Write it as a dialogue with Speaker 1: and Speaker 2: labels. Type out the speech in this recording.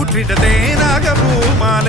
Speaker 1: കൂട്ടിടതേ നാഗഭൂമാല